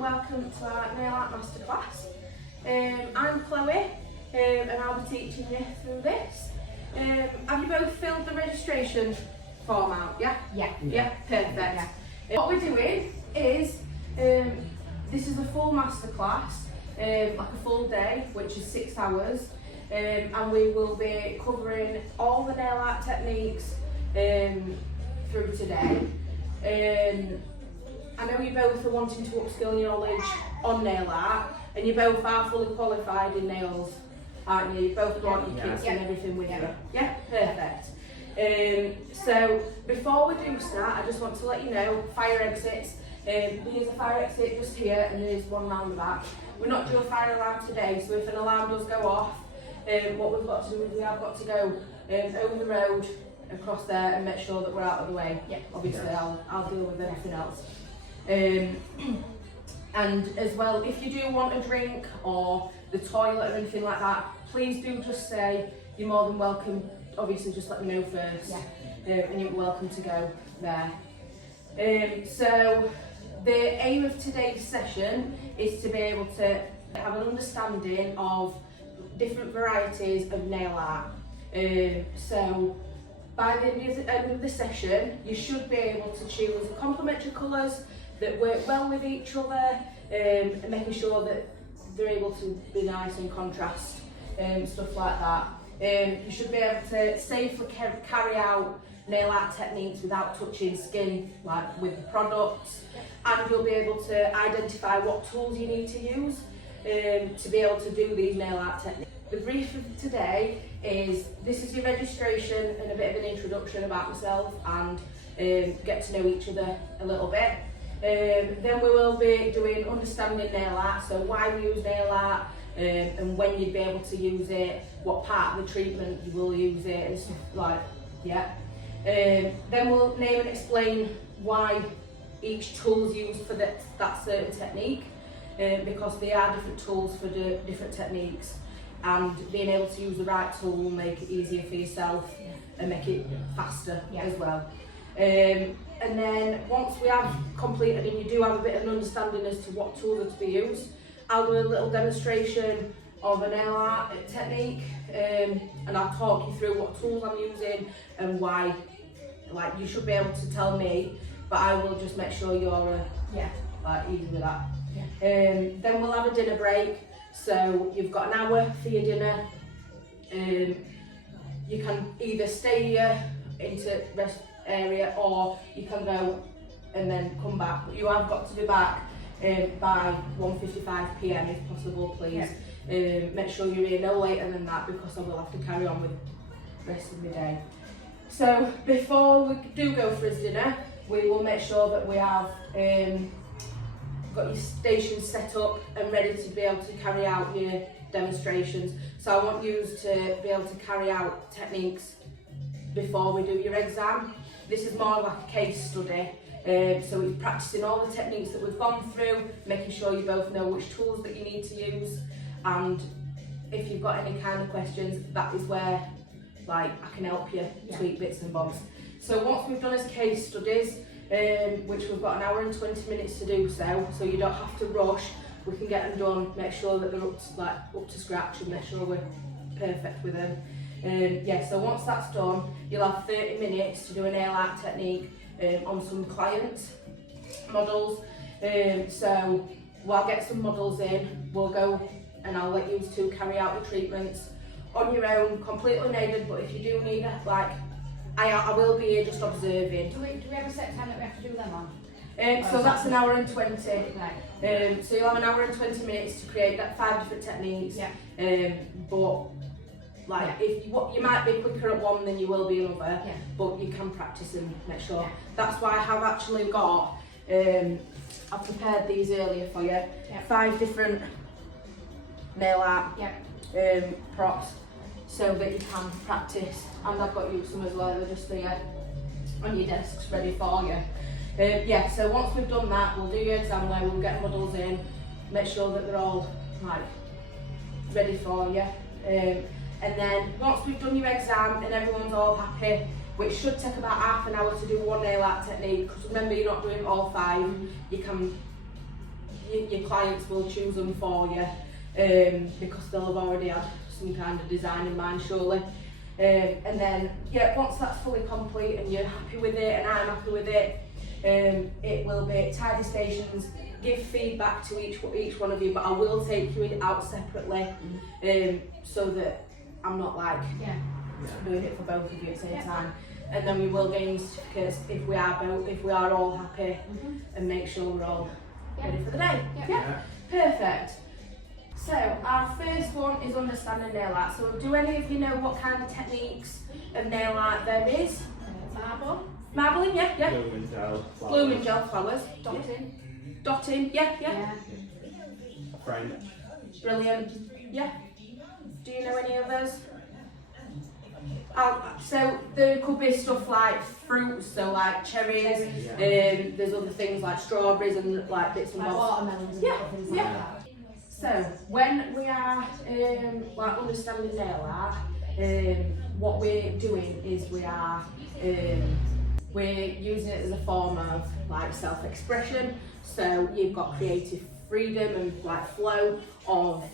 and welcome to our nail art masterclass. I'm Chloe and I'll be teaching you through this. Have you both filled the registration form out? Yeah? Yeah, perfect. Yeah. What we're doing is, this is a full masterclass, like a full day, which is 6 hours, and we will be covering all the nail art techniques through today. I know you both are wanting to upskill your knowledge on nail art, and you both are fully qualified in nails, aren't you? You both brought your kits and everything with you. Yeah, perfect. So before we do start, I just want to let you know, fire exits. There's a fire exit just here, and there's one round the back. We're not doing a fire alarm today, so if an alarm does go off, what we've got to do is we have got to go over the road, across there, and make sure that we're out of the way. Yeah. Obviously, I'll deal with everything else. And as well, if you do want a drink or the toilet or anything like that, please do just say you're more than welcome. Obviously, just let me know first, and you're welcome to go there. So the aim of today's session is to be able to have an understanding of different varieties of nail art. So by the end of the session, you should be able to choose complementary colours that work well with each other, and making sure that they're able to be nice and contrast, stuff like that. You should be able to safely carry out nail art techniques without touching skin, like with the products, and you'll be able to identify what tools you need to use to be able to do these nail art techniques. The brief of today is, this is your registration and a bit of an introduction about myself, and get to know each other a little bit. Then we will be doing understanding nail art, so why we use nail art, and when you'd be able to use it, what part of the treatment you will use it, and stuff like Then we'll name and explain why each tool is used for that certain technique, because they are different tools for different techniques, and being able to use the right tool will make it easier for yourself and make it faster as well. And then once we have completed and you do have a bit of an understanding as to what tools are to be used, I'll do a little demonstration of a nail art technique, and I'll talk you through what tools I'm using and why. Like, you should be able to tell me, but I will just make sure you're easy with that. Then we'll have a dinner break, so you've got an hour for your dinner. You can either stay here into rest area, or you can go and then come back, but you have got to be back by 1:55 PM if possible, please. Make sure you're here no later than that, because I will have to carry on with the rest of the day. So before we do go for his dinner, we will make sure that we have got your station set up and ready to be able to carry out your demonstrations. So I want you to be able to carry out techniques before we do your exam. This is more like a case study, so we're practicing all the techniques that we've gone through, making sure you both know which tools that you need to use, and if you've got any kind of questions, that is where I can help you tweak bits and bobs. So once we've done his case studies, which we've got an hour and 20 minutes to do so you don't have to rush, we can get them done, make sure that they're up to scratch, and make sure we're perfect with them. So once that's done, you'll have 30 minutes to do a nail art technique on some clients' models. So we'll get some models in, we'll go and I'll let you two carry out the treatments on your own, completely naked, but if you do need it, I will be here just observing. Do we have a set time that we have to do them on? So that's an hour and 20. Right. So you'll have an hour and 20 minutes to create 5 different techniques. But if you might be quicker at one than you will be another, but you can practice and make sure. That's why I have actually got, I've prepared these earlier for you, 5 different nail art props, so that you can practice. And I've got you some as well, they're just there on your desks ready for you. So once we've done that, we'll do your exam where we'll get models in, make sure that they're all ready for you. And then once we've done your exam and everyone's all happy, which should take about half an hour to do one nail art technique, because remember, you're not doing all 5, you can your clients will choose them for you because they'll have already had some kind of design in mind, surely. And then, yeah, once that's fully complete and you're happy with it and I'm happy with it, it will be tidy stations, give feedback to each one of you, but I will take you out separately so that I'm not like doing it for both of you at the same time. And then we will gain certificates if we are all happy and make sure we're all ready for the day. Yeah. Perfect. So our first one is understanding nail art. So do any of you know what kind of techniques of nail art there is? Marble. Marbling, yeah. Blooming gel flowers. Blooming gel flowers. Dotting. Dotting, yeah. French. Brilliant, yeah. Do you know any others? So there could be stuff like fruits, so like cherries. There's other things like strawberries and like bits and Like bobs. watermelons and things like that. So when we are like understanding nail art, what we're doing is we're using it as a form of like self-expression. So you've got creative freedom and like flow of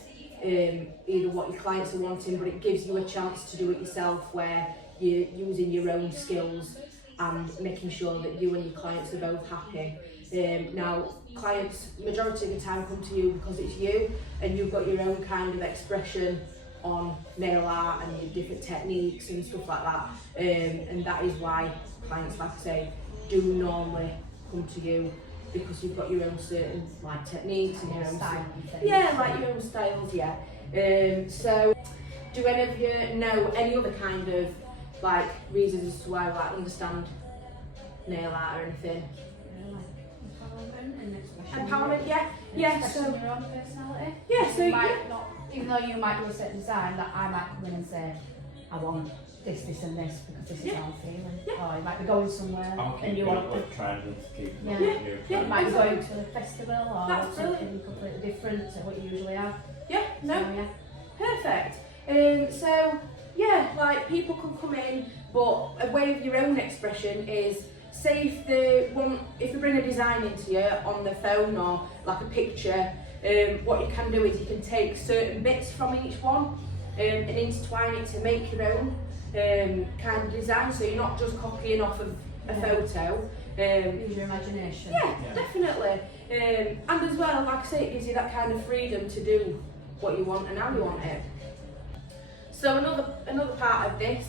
either what your clients are wanting, but it gives you a chance to do it yourself where you're using your own skills and making sure that you and your clients are both happy. Now, clients majority of the time come to you because it's you and you've got your own kind of expression on nail art and your different techniques and stuff like that. And that is why clients, like I say, do normally come to you because you've got your own certain like techniques and your own style. like your own styles, So, do any of you know any other kind of like reasons as to why like understand nail art or anything? Empowerment and expression. Empowerment, yeah. Expressing So your own personality. yeah, so You might not, even though you might do a certain design, that I might come in and say, I want this, this and this because this is how I'm feeling. Or you might be going somewhere I'll and keep you up want to. with trends, keep Yeah. up with new Yeah. You trends. might be going to a festival or That's something brilliant. completely different to what you usually have. yeah, no, So, yeah. perfect. So yeah, like people can come in, but a way of your own expression is, say if they bring a design into you on the phone or like a picture, what you can do is you can take certain bits from each one and intertwine it to make your own kind of design, so you're not just copying off of a photo. Use your imagination. Yeah, definitely. And as well, like I say, it gives you that kind of freedom to do what you want and how you want it. So another part of this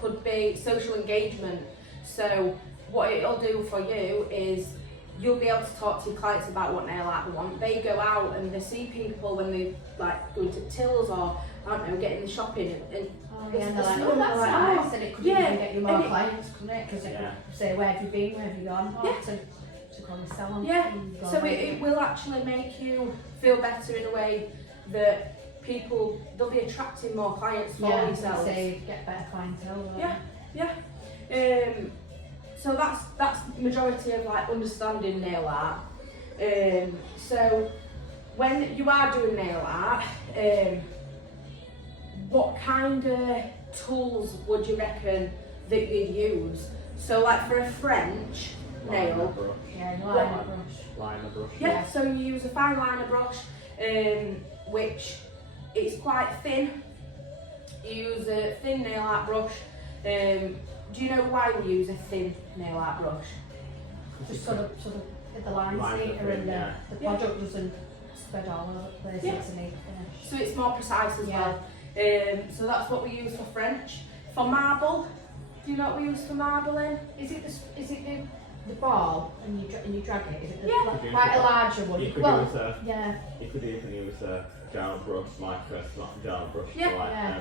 could be social engagement. So what it'll do for you is you'll be able to talk to your clients about what nail art they want. They go out and they see people when they like go to tills or I don't know, getting the shopping and And they're like, see oh, them, that's they're like, nice. oh, And it could yeah, even get you more and it- clients, couldn't it? Because it Yeah. could say, where have you been, where have you gone? Oh, Yeah. to go and sell them. Yeah, and go so away. it will actually make you feel better in a way that they'll be attracting more clients for yeah, yourselves. say, get better clientele. won't Yeah. they? So that's majority of like understanding nail art. So when you are doing nail art, what kind of tools would you reckon that you'd use? So like for a French Liner nail, brush. Yeah, you What- like that brush. Liner brush. yeah, so you use a fine liner brush, which it's quite thin. You use a thin nail art brush. Do you know why we use a thin nail art brush? Just sort of hit the lines Lines are neater thin, and yeah. the Yeah. product doesn't spread all over the place. Yeah. It's a neat finish. So it's more precise as Yeah. well. So that's what we use for French. For marble, do you know what we use for marbling? Is it the ball and you drag it? Is it the, Yeah. like, quite a larger one? You could Well, use a, yeah. you could even use a gel brush, like a soft gel brush Yeah. to like Yeah.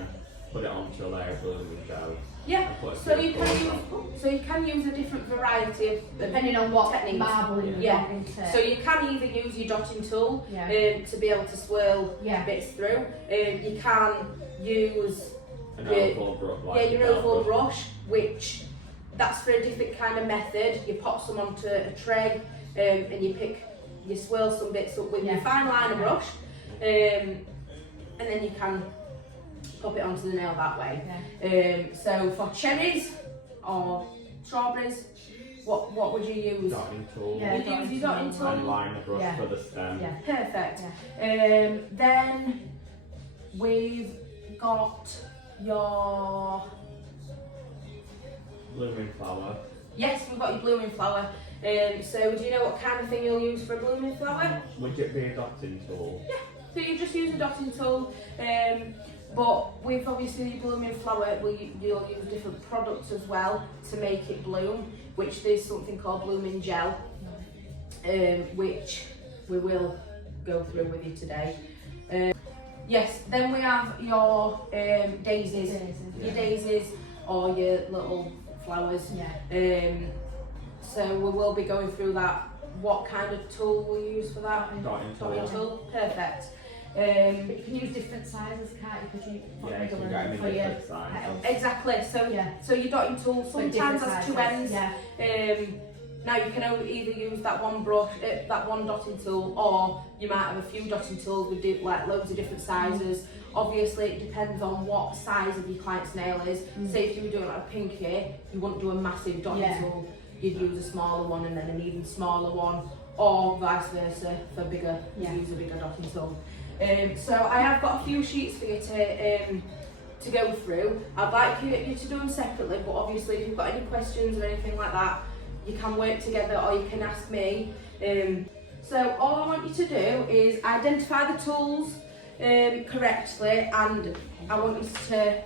put it onto a layer of blooming gel. Yeah. and put So you colours can on. use a different variety of Depending on what techniques. marble you Yeah. want into. So you can either use your dotting tool Yeah. to be able to swirl Yeah. bits through. You can use An Yeah. oval brush, like yeah, a your gel oval brush, which that's for a different kind of method. You pop some onto a tray and you swirl some bits up with your Yeah. fine liner brush, and then you can pop it onto the nail that way. Yeah. So for cherries or strawberries, What would you use? Dotting tool. Yeah, You'd use your dotting tool. And line the brush Yeah. for the stem. Yeah. Perfect. Then we've got your Blooming flower. yes, we've got your blooming flower. So do you know what kind of thing you'll use for a blooming flower? Would it be a dotting tool? So you just use a dotting tool. But with obviously your blooming flower, you'll use different products as well to make it bloom, which there's something called blooming gel, which we will go through with you today. Yes, then we have your daisies, your daisies or your little flowers. Yeah. So we will be going through that. What kind of tool will you use for that? Dotting Dotting tool. tool, perfect. But you can use different sizes, can't you? Because you Yeah, you can get them in for your different sizes. petals. Exactly. So Yeah. so your dotting tool But sometimes different has two sizes, ends. Yeah. Now you can either use that one brush, that one dotting tool, or you might have a few dotting tools with like loads of different sizes. Obviously, it depends on what size of your client's nail is. Say if you were doing like a pinky, you wouldn't do a massive dotting Yeah. tool. You'd use a smaller one and then an even smaller one, or vice versa for bigger. Yeah. Use a bigger dotting tool. So I have got a few sheets for you to go through. I'd like you to do them separately, but obviously if you've got any questions or anything like that, you can work together or you can ask me. So all I want you to do is identify the tools correctly, and I want you to,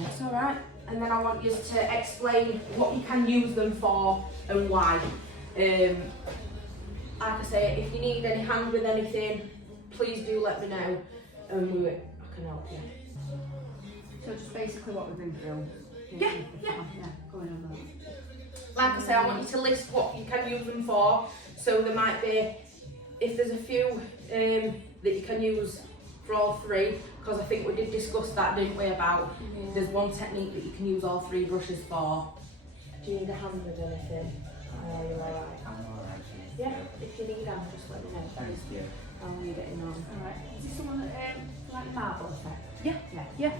that's alright, and then I want you to explain what you can use them for and why. Like I say, if you need any hand with anything, please do let me know and I can help you. So just basically what we've been through. Yeah. Going on that. Like I say, I want you to list what you can use them for. So there might be, if there's a few that you can use for all three, because I think we did discuss that, didn't we, about there's one technique that you can use all three brushes for. Do you need a hand with anything? Are you alright? Yeah, if you need them, just let me know. Thank you. I'll need it in on. Alright. Is this someone that like marble effect? Yeah. Yeah. Yeah.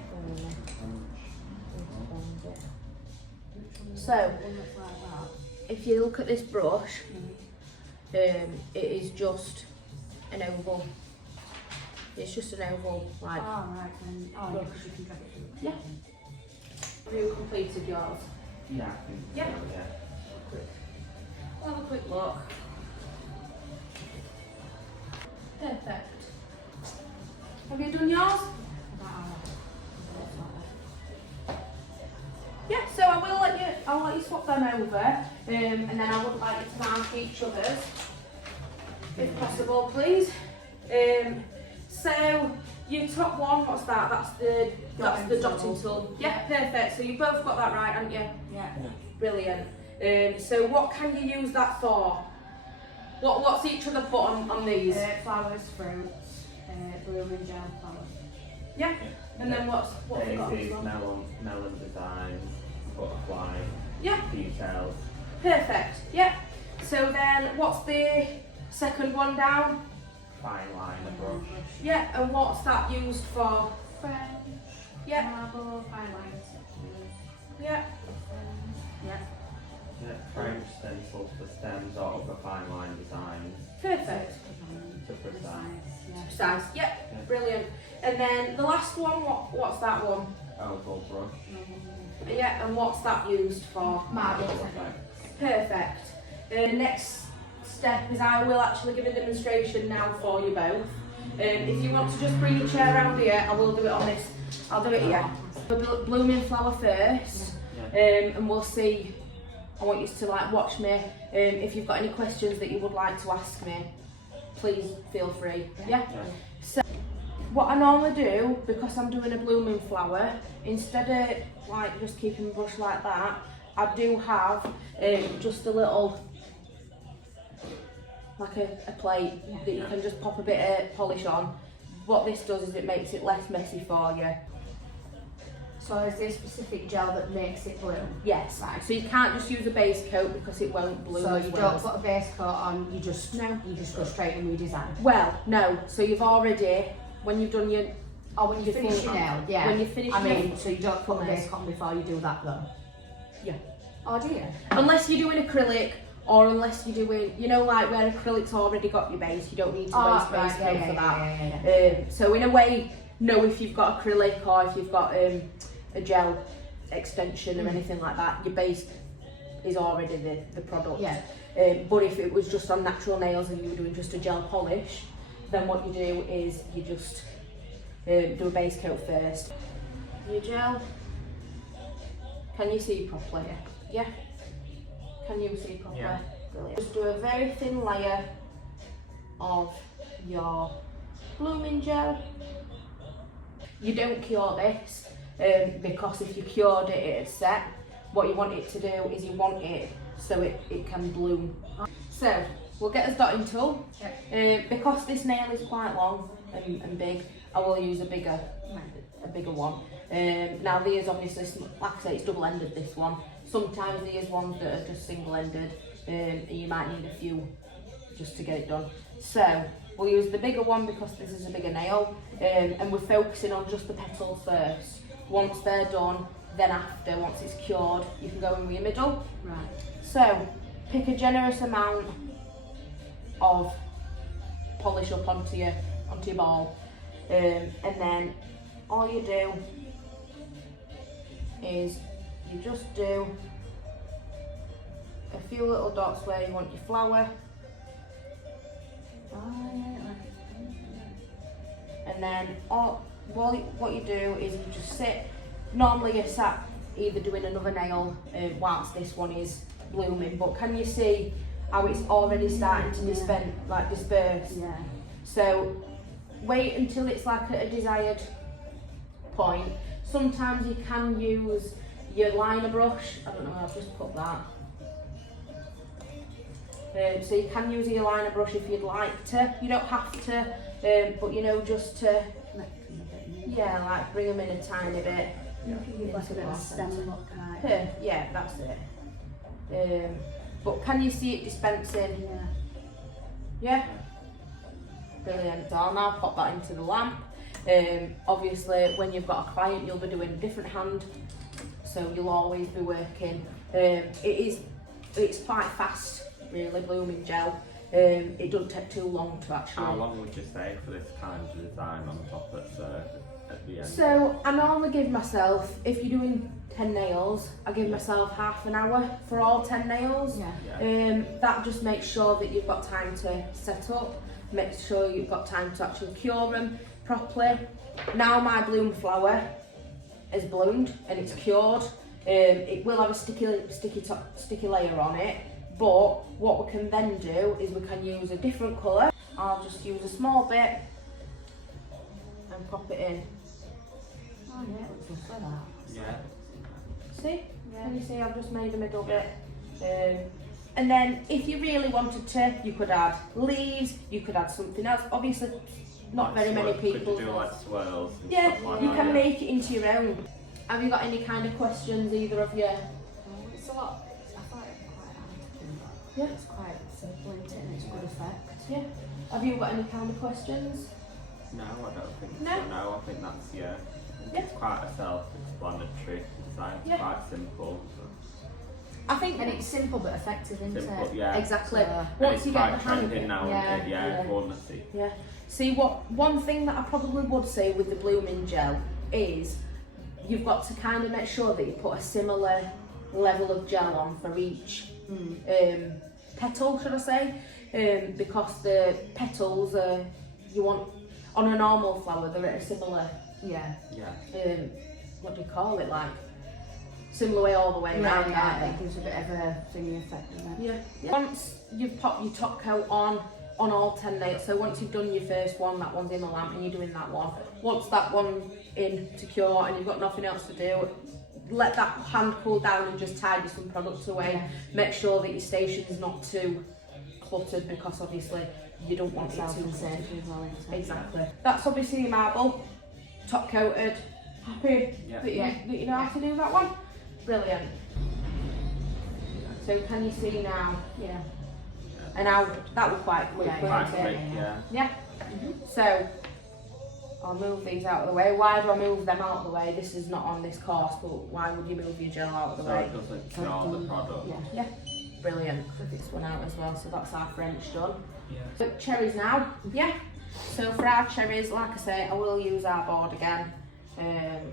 So, One that's like that. if you look at this brush, it is just an oval. It's just an oval, like. Oh, right. Then, yeah, because you can drag it through. Yeah. Have you completed yours? Yeah, I think Yeah. so, yeah. We'll have a quick look. Perfect. Have you done yours? Yeah, so I'll let you swap them over, and then I would like you to mark each other's, if possible, please. So your top one, what's that? That's the dotting tool. Yeah, perfect. So you've both got that right, haven't you? Yeah. Brilliant. So what can you use that for? What's each other put on these? Flowers, fruits, blooming gel, flowers. Yeah. And then what have you got as Daisies, well? melon designs, butterfly, Yeah. details. Perfect. Yeah. So then what's the second one down? Fine liner brush. Yeah. And what's that used for? French, Yeah. marble, highlights. Yeah. Yeah. Yeah, French stencils for stems or other fine line designs. Perfect. To precise. Yeah. Precise. Yep. Brilliant. And then the last one, what's that one? Oval brush. Yeah. And what's that used for? Marble. Perfect. The next step is I will actually give a demonstration now for you both. If you want to just bring your chair around here, I will do it on this. I'll do it here. The blooming flower first, and we'll see. I want you to like watch me. If you've got any questions that you would like to ask me, please feel free. Yeah. So what I normally do, because I'm doing a blooming flower, instead of like just keeping the brush like that, I do have just a little, like a plate that you can just pop a bit of polish on. What this does is it makes it less messy for you. So is there a specific gel that makes it bloom? Yes. Right. So you can't just use a base coat because it won't bloom. So as you well. don't put a base coat on, you just go straight and redesign. Well, no. So you've already, when you've done your, Oh, when you finish your nail, yeah. when you finish I your- mean, so you don't put a base coat on before you do that though. Oh, do you? Unless you're doing acrylic, or unless you're doing, you know, like where acrylic's already got your base, you don't need to waste base coat for that. So in a way, no, if you've got acrylic or if you've got a gel extension or anything like that, your base is already the product. Yeah. But if it was just on natural nails and you were doing just a gel polish, then what you do is you just do a base coat first. Your gel, can you see properly? Yeah. Can you see properly? Yeah. Brilliant. Just do a very thin layer of your blooming gel. You don't cure this because if you cured it, it'd set. What you want it to do is you want it so it can bloom. So we'll get a dotting tool. Because this nail is quite long and big, I will use a bigger one. Now these obviously, like I say, it's double-ended, this one. Sometimes there's ones that are just single-ended and you might need a few just to get it done. So we'll use the bigger one because this is a bigger nail, and we're focusing on just the petals first. Once they're done, then after, once it's cured, you can go in with your middle. Right. So pick a generous amount of polish up onto your ball, and then all you do is you just do a few little dots where you want your flower, and then what you do is you just sit. Normally you're sat either doing another nail whilst this one is blooming, but can you see how it's already starting to disperse? Yeah. So wait until it's like at a desired point. Sometimes you can use your liner brush. I don't know, I've just put that. So you can use your liner brush if you'd like to. You don't have to, but you know, just to, yeah, like bring them in a tiny bit. Give like a bit of a stem look, right? Yeah, that's it. But can you see it dispensing? Yeah. Yeah? Brilliant. So I'll now pop that into the lamp. Obviously, when you've got a client, you'll be doing a different hand, so you'll always be working. It's quite fast, really, blooming gel. It doesn't take too long to actually. How long would you say for this kind of design on top at the end? So I normally give myself, if you're doing 10 nails, I give myself half an hour for all 10 nails. Yeah. That just makes sure that you've got time to set up, make sure you've got time to actually cure them properly. Now my bloom flower is bloomed and it's cured. It will have a sticky layer on it, but what we can then do is we can use a different colour. I'll just use a small bit and pop it in. Oh yeah, it looks like that. Yeah. See? Yeah. Can you see I've just made a middle bit? And then if you really wanted to, you could add leaves, you could add something else. Obviously, not very many people. Could you do like swirls and Yeah, stuff like you that? can make it into your own. Have you got any kind of questions, either of you? It's a lot. I find it quite hard to do that. Yeah. It's quite simple, isn't it? And it's good effect. Yeah. Have you got any kind of questions? No, I don't think No? so. No, I think that's, yeah. Yeah. It's quite a self-explanatory design. It's Yeah. quite simple. I think And it's simple but effective, isn't Simple, it? yeah. exactly. So- Once you get the It's hang quite of trending it. now, Yeah, isn't it? Yeah, yeah. everyone must see. Yeah. See, one thing that I probably would say with the blooming gel is you've got to kind of make sure that you put a similar level of gel on for each petal, should I say? Because the petals you want on a normal flower, they're at a similar Yeah. Yeah. what do you call it, like similar way all the way around, aren't they? It gives a bit of a thingy effect, doesn't it? Yeah. Once you've popped your top coat on all 10 nails, so once you've done your first one, that one's in the lamp and you're doing that one. Once that one's in to cure and you've got nothing else to do, let that hand cool down and just tidy some products away. Yeah. Make sure that your station's not too cluttered, because obviously you don't want it Health too and cluttered. safety as well, isn't it? Exactly. That's obviously your marble, top coated. Happy Yeah. that you know how to do that one? Brilliant. So can you see now? Yeah. And now that was quite quick, Yeah, wasn't Quite it? quick, yeah. Yeah. So I'll move these out of the way. Why do I move them out of the way? This is not on this course, but why would you move your gel out of the So way? it doesn't cure the product. Yeah. Brilliant. Put this one out as well, so that's our French done. Yeah. So cherries now. Yeah. So for our cherries, like I say, I will use our board again. And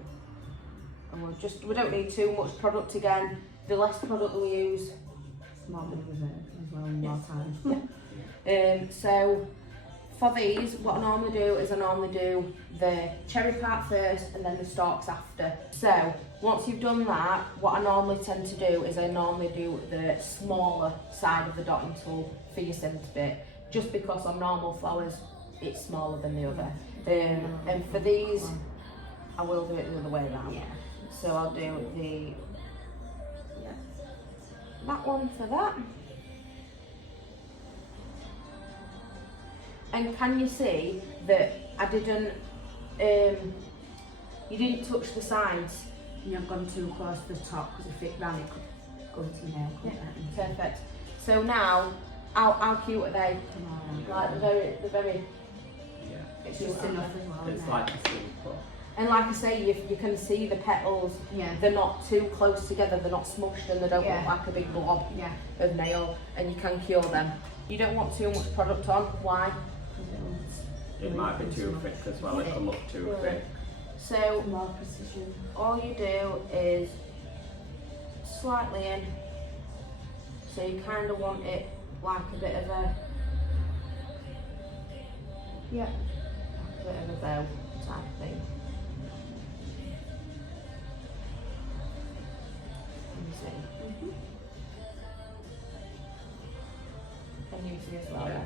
we don't need too much product again. The less product we use, More reserve as well, more time. so for these, what I normally do is I normally do the cherry part first and then the stalks after. So once you've done that, what I normally tend to do is I normally do the smaller side of the dotting tool for your centre bit, just because on normal flowers it's smaller than the other. And for these, I will do it the other way around. Yeah. So I'll do that one for that. And can you see that I didn't, you didn't touch the sides? You haven't gone too close to the top because if it ran it could go into the nail. Yeah, perfect. So now, how cute are they? Like the very, Yeah. It's just enough as well. It's isn't like a simple. and like I say, you can see the petals, it? Yeah. they're not too close together, they're not smushed and they don't Yeah. look like a big blob Yeah. of nail, and you can cure them. You don't want too much product on, why? It might be too thick as well. It could look too thick. So More precision. all you do is slightly in, so you kind of want it like a bit of a, Yeah. a bit of a bow type thing. Can you see? Can you see as well? Yeah.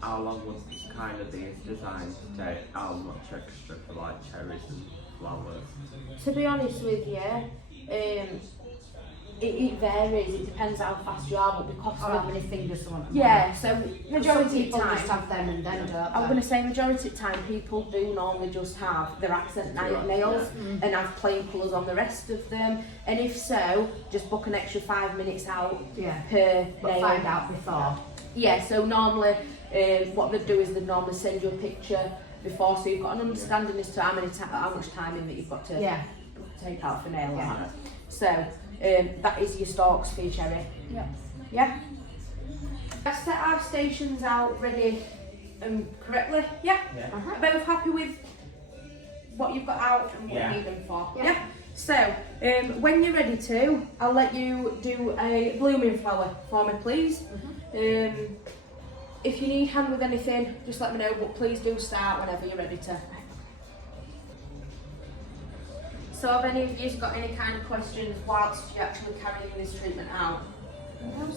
How long would kind of these designs take? How much extra for like cherries and flowers? To be honest with you, it varies. It depends how fast you are, but because Or how many fingers someone. yeah, so Some majority of people time, just have them and then don't I'm they? going to say majority of time people do normally just have their accent nails Mm. and have plain colours on the rest of them. And if so, just book an extra 5 minutes out Yeah. per But nail. find out before. Yeah, so normally what they do is they normally send you a picture before, so you've got an understanding as to how much time in that you've got to Yeah. take out for nail Yeah. art. So that is your stalks for your cherry. Yeah. Yeah. Let's set our stations out ready correctly. Yeah. Yeah. Are both happy with what you've got out and what Yeah. you need them for? Yeah. So when you're ready to, I'll let you do a blooming flower for me, please. If you need hand with anything, just let me know, but please do start whenever you're ready to. So have any of you got any kind of questions whilst you're actually carrying this treatment out?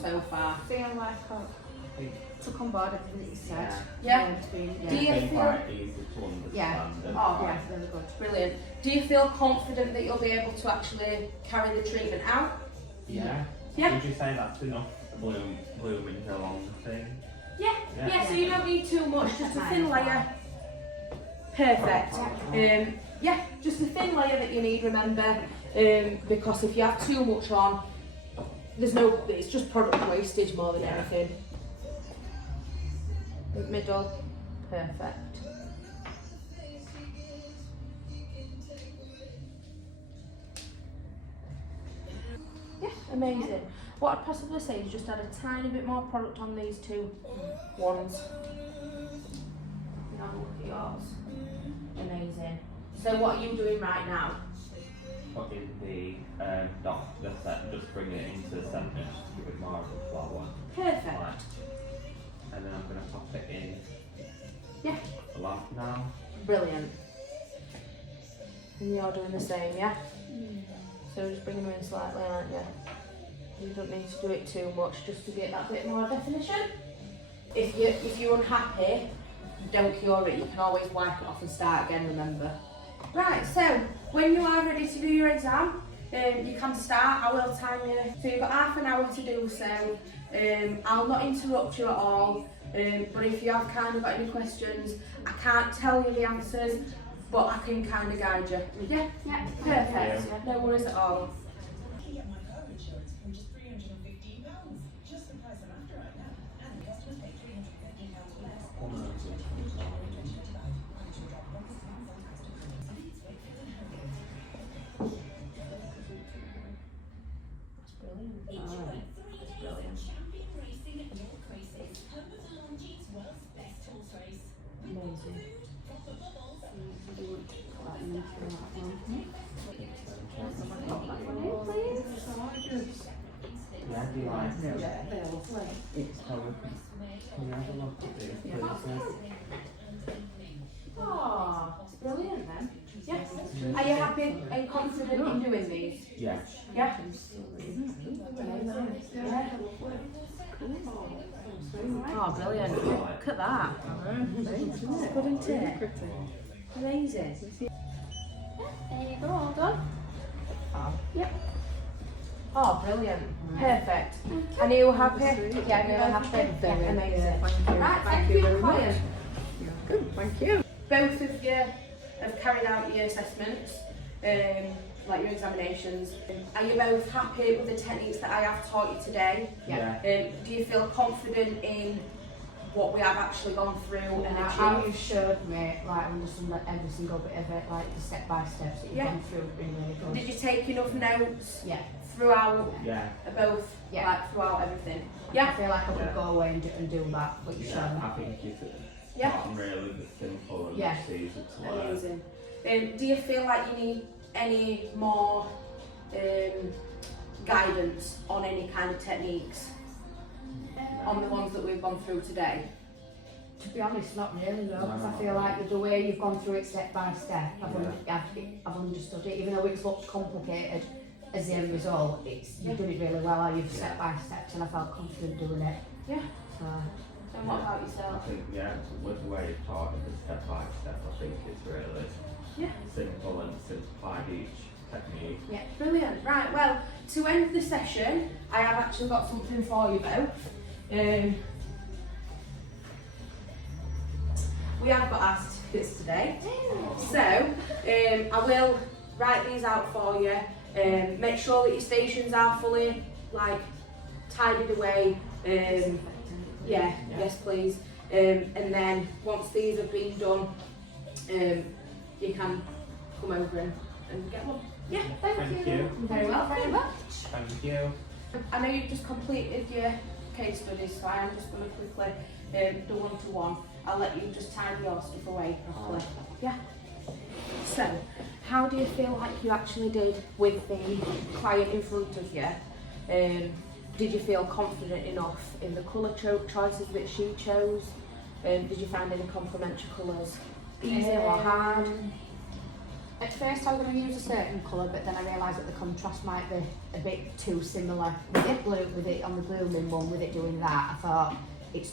So far. I feel like I took on board everything that you said. Yeah. It's been, Do you It's been feel- quite easy to understand. Yeah. and- Oh, yeah, really good. Brilliant. Do you feel confident that you'll be able to actually carry the treatment out? Yeah. Yeah. Would you say that's enough blooming for a long thing? Yeah. Yeah, so you don't need too much, just a thin layer. Perfect. Yeah, just a thin layer that you need, remember, because if you have too much on, it's just product wastage more than anything. Middle, perfect. Yeah, amazing. What I'd possibly say is just add a tiny bit more product on these two ones. Now look at yours. Amazing. So what are you doing right now? Put in the the set, just bring it into the centre, just to give it more of a flower. Perfect. Like, and then I'm going to pop it in. Yeah. The lap now. Brilliant. And you're doing the same, yeah? So just bring them in slightly, aren't you? You don't need to do it too much just to get that bit more definition. If you're unhappy, don't cure it. You can always wipe it off and start again, remember. Right, so when you are ready to do your exam, you can start. I will time you. So you've got half an hour to do so. I'll not interrupt you at all. But if you have kind of got any questions, I can't tell you the answers, but I can kind of guide you. Yeah? Yeah. Perfect. No worries at all. lovely. It's how we have a look at these Yeah. places. Oh, brilliant then. Yeah. Are you happy and confident in doing these? Yeah. Yeah. Oh, brilliant. Look at that. It's good, isn't it? Amazing. There you go, all done. Oh, yep. Oh, brilliant. Perfect. And are you happy? Yeah, really happy. Very Amazing. Right, Thank thank you you, very much. client. Good, thank you. Both of you have carried out your assessments, like your examinations. Are you both happy with the techniques that I have taught you today? Yeah. Do you feel confident in what we have actually gone through and How you achieved? showed me, like, understood like, every single bit of it, like the step by steps that you've Yeah. gone through, have been really good. Did you take enough notes Yeah. throughout, Yeah. both, Yeah. like throughout everything? I Yeah. feel like I could Yeah. go away and do that, what you showed Yeah. me. I think you could Yeah. start really the simple and Yeah. it's easy to learn. Amazing. Do you feel like you need any more guidance on any kind of techniques on the ones that we've gone through today? To be honest, not really, no, because I No. feel like the way you've gone through it step by step, I've understood it, even though it's looked complicated as the end result, you've done it really well, you've step by steps, and I felt confident doing it. Yeah. So, And what about I yourself? think, yeah, with the way you've taught it step by step, I think it's really Yeah. simple and simplified each technique. Yeah, brilliant. Right, well, to end the session, I have actually got something for you both. We have got our certificates today. So, I will write these out for you. Make sure that your stations are fully, like, tidied away. Yeah, yes please. And then once these have been done, you can come over and get one. Yeah, Thank you. Very well, very much. Thank you. I know you've just completed your case studies, so I am just going to quickly do one-to-one. I'll let you just tidy your stuff away properly. Yeah. So, how do you feel like you actually did with the client in front of you? Did you feel confident enough in the colour choices that she chose? Did you find any complementary colours easy or hard? At first I was going to use a certain colour, but then I realised that the contrast might be a bit too similar. With it blue, with it on the blooming one, with it doing that, I thought if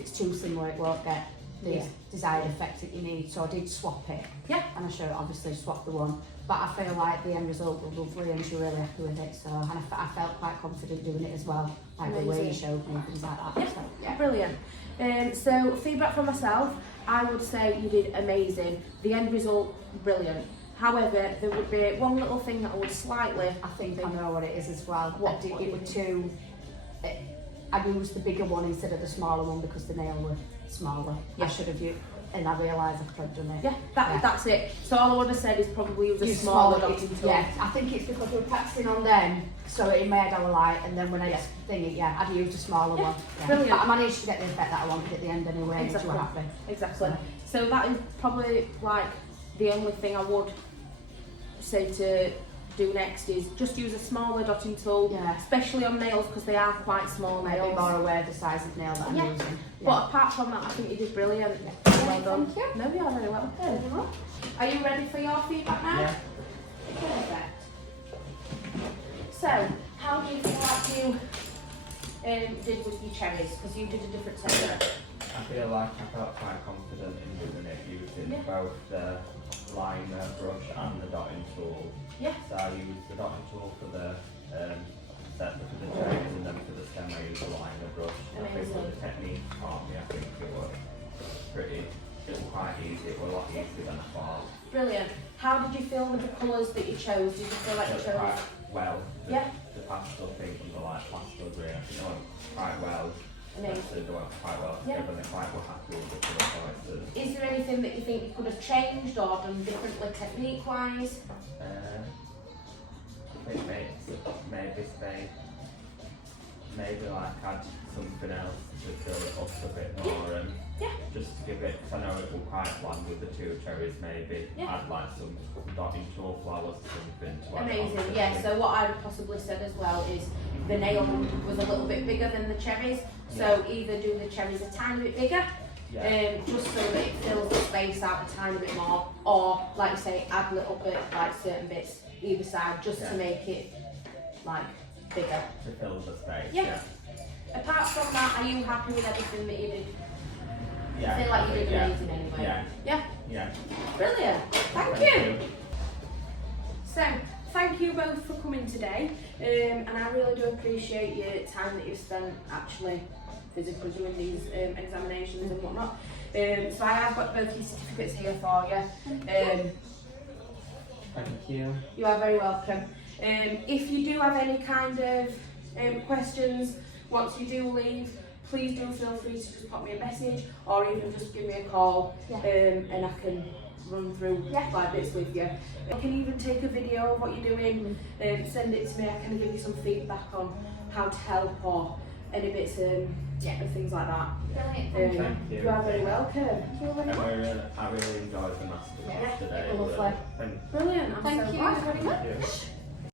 it's too similar, it won't get the desired effect that you need. So I did swap it. Yeah. And I should obviously swap the one. But I feel like the end result was lovely and she was really happy with it. So and I felt quite confident doing it as well, like the way you Amazing. showed me and things like that. Yeah. So, yeah. Brilliant. So feedback from myself, I would say you did amazing. The end result, brilliant. However, there would be one little thing that I would slightly, I think I know what it is as well. What- It was too. I used the bigger one instead of the smaller one because the nail were smaller. Yeah. I should have used, and I realised I could have done it. yeah, Yeah. that's it. So all I would have said is probably use a Use smaller smaller, dotting tool. yeah. I think it's because we were practicing on them, so it made our light, and then when I thing it, yeah, I'd used a smaller Yeah, one. Yeah. brilliant. But I managed to get the effect that I wanted at the end anyway. Exactly. Which we're happy. Exactly. So that is probably like the only thing I would say to do next is just use a smaller dotting tool, Yeah. especially on nails because they are quite small Maybe nails. more aware of the size of nail that I'm Yeah. using. But apart from that, I think you did brilliant. Yeah. Well done. Thank you. No, you are very well done. Are you ready for your feedback now? Yeah. Perfect. So, how do you feel like you did with your cherries? Because you did a different technique. I feel like I felt quite confident in doing it using Yeah. both the liner brush and the dotting tool. Yeah. So I used the dotting tool for the set for the cherries and then for the stem I used the liner brush. And I think Amazing. with the technique taught me, I think it was quite easy. It was a lot easier than I thought. Brilliant. How did you feel with the colours that you chose? Did you feel like you It chose? quite well. Yeah. The pastel pink and the light pastel green, I think they went quite well. Amazing. So they went quite well Yeah. together and they quite were happy with the colour choices. Is there anything that you think you could have changed or done differently technique-wise? I think maybe like add something else to fill it up a bit more and Yeah. just to give it, cause I know it will quite bland with the two cherries, maybe Yeah. add like some dotting tool flowers or something to add it on to Amazing. the Yeah. thing. So what I would possibly said as well is the nail was a little bit bigger than the cherries. So either do the cherries a tiny bit bigger, just so that it fills the space out a tiny bit more, or like you say, add a little bit, like certain bits either side, just to make it like bigger. To fill the space. Yeah. Apart from that, are you happy with everything that you did? Yeah. I feel like you did amazing anyway. Yeah. Yeah. Yeah. Brilliant. Thank you. So, thank you both for coming today, and I really do appreciate your time that you've spent actually physically doing these examinations and whatnot. So I have got both your certificates here for you. Thank you. You are very welcome. If you do have any kind of questions once you do leave, please do feel free to just pop me a message or even just give me a call, and I can run through like bits with you. I can even take a video of what you're doing, send it to me. I can give you some feedback on how to help or any bits and things like that. Thank you. You are very welcome. I really enjoyed the masterclass today. Lovely. Thank Brilliant. I'm Thank so you you. very much.